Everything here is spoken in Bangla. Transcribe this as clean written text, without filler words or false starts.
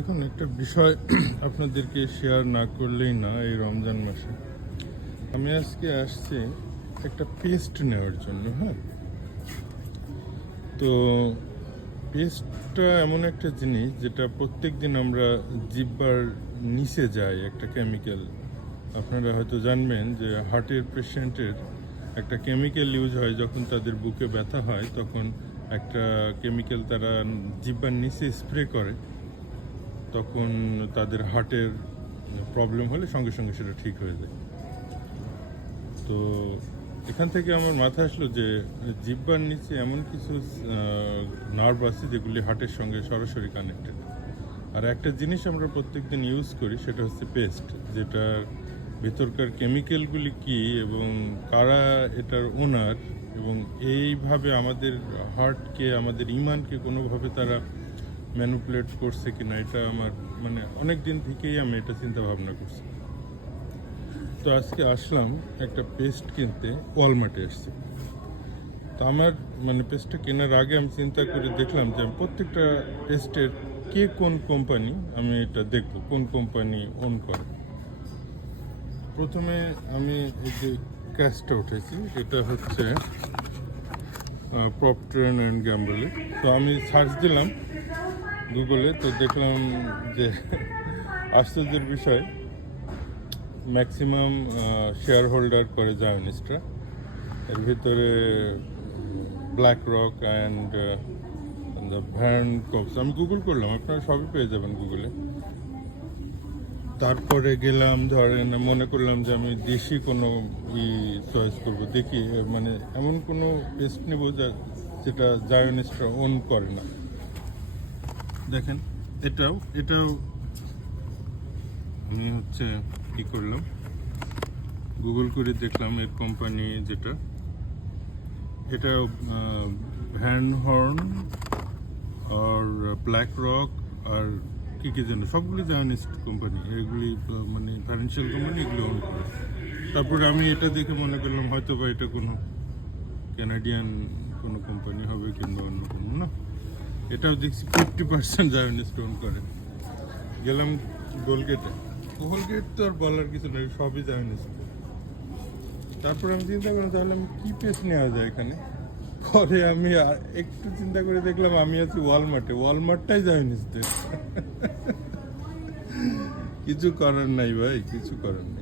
এখন একটা বিষয় আপনাদেরকে শেয়ার না করলেই না। এই রমজান মাসে আমি আজকে আসছি একটা পেস্ট নেওয়ার জন্য। হ্যাঁ, তো পেস্টটা এমন একটা জিনিস যেটা প্রত্যেক দিন আমরা জিহ্বার নিচে যায় একটা কেমিক্যাল। আপনারা হয়তো জানবেন যে হার্টের পেশেন্টের একটা কেমিক্যাল ইউজ হয় যখন তাদের বুকে ব্যথা হয়, তখন একটা কেমিক্যাল তারা জিহ্বার নিচে স্প্রে করে, তখন তাদের হার্টের প্রবলেম হলে সঙ্গে সঙ্গে সেটা ঠিক হয়ে যায়। তো এখান থেকে আমার মাথায় আসলো যে জিহ্বার নিচে এমন কিছু নার্ভ আছে যেগুলি হার্টের সঙ্গে সরাসরি কানেক্টেড। আর একটা জিনিস আমরা প্রত্যেকদিন ইউজ করি, সেটা হচ্ছে পেস্ট, যেটার ভেতরকার কেমিক্যালগুলি কি এবং কারা এটার ওনার, এবং এইভাবে আমাদের হার্টকে, আমাদের ইমানকে কোনোভাবে তারা ম্যানিপুলেট করছে কিনা, এটা আমার অনেক দিন থেকেই আমি এটা চিন্তা ভাবনা করছি। তো আজকে আসলাম একটা পেস্ট কিনতে, ওয়ালমার্টে আসছি। তো আমার পেস্টটা কেনার আগে আমি চিন্তা করে দেখলাম যে আমি প্রত্যেকটা পেস্টের কে কোন কোম্পানি, আমি এটা দেখব কোন কোম্পানি ওন করে। প্রথমে আমি এই যে ক্যাশটা উঠেছি, এটা হচ্ছে প্রক্টর অ্যান্ড গ্যাম্বল। তো আমি সার্চ দিলাম গুগলে, তো দেখলাম যে আশ্চর্যের বিষয়, ম্যাক্সিমাম শেয়ার হোল্ডার করে জায়নিস্টরা। এর ভিতরে black rock and van corps, আমি গুগল করলাম, আপনারা সবই পেয়ে যাবেন গুগলে। তারপরে গেলাম, ধরেন মনে করলাম যে আমি দেশি কোনো চয়েস করবো, দেখি এমন কোনো পেস্ট নেবো যেটা জায়নিস্টরা ওন করে না। দেখেন, এটাও আমি কি করলাম, গুগল করে দেখলাম এর কোম্পানি যেটা, এটা ভ্যান হর্ন আর ব্ল্যাক রক আর কি যেন, সবগুলি জায়নিস্ট কোম্পানি, এগুলি ফাইন্যান্সিয়াল কোম্পানি, এগুলো ওন করে। তারপরে আমি এটা দেখে মনে করলাম হয়তো বা এটা কোনো কানাডিয়ান কোনো কোম্পানি হবে কিংবা অন্য কোনো, না, এটাও দেখছি 50% জায়নিস্ট ওন করে। গেলাম কোলগেটে, কোলগেট তো আর বলার কিছু নেই, সবই জায়নিস্ট। তারপর আমি চিন্তা করলাম তাহলে আমি কি পেস্ট নেওয়া যায় এখানে। পরে আমি একটু চিন্তা করে দেখলাম আমি আছি ওয়ালমার্টে, ওয়ালমার্টটাই জায়নিস্টদের। কিছু করার নাই ভাই, কিছু করার নেই।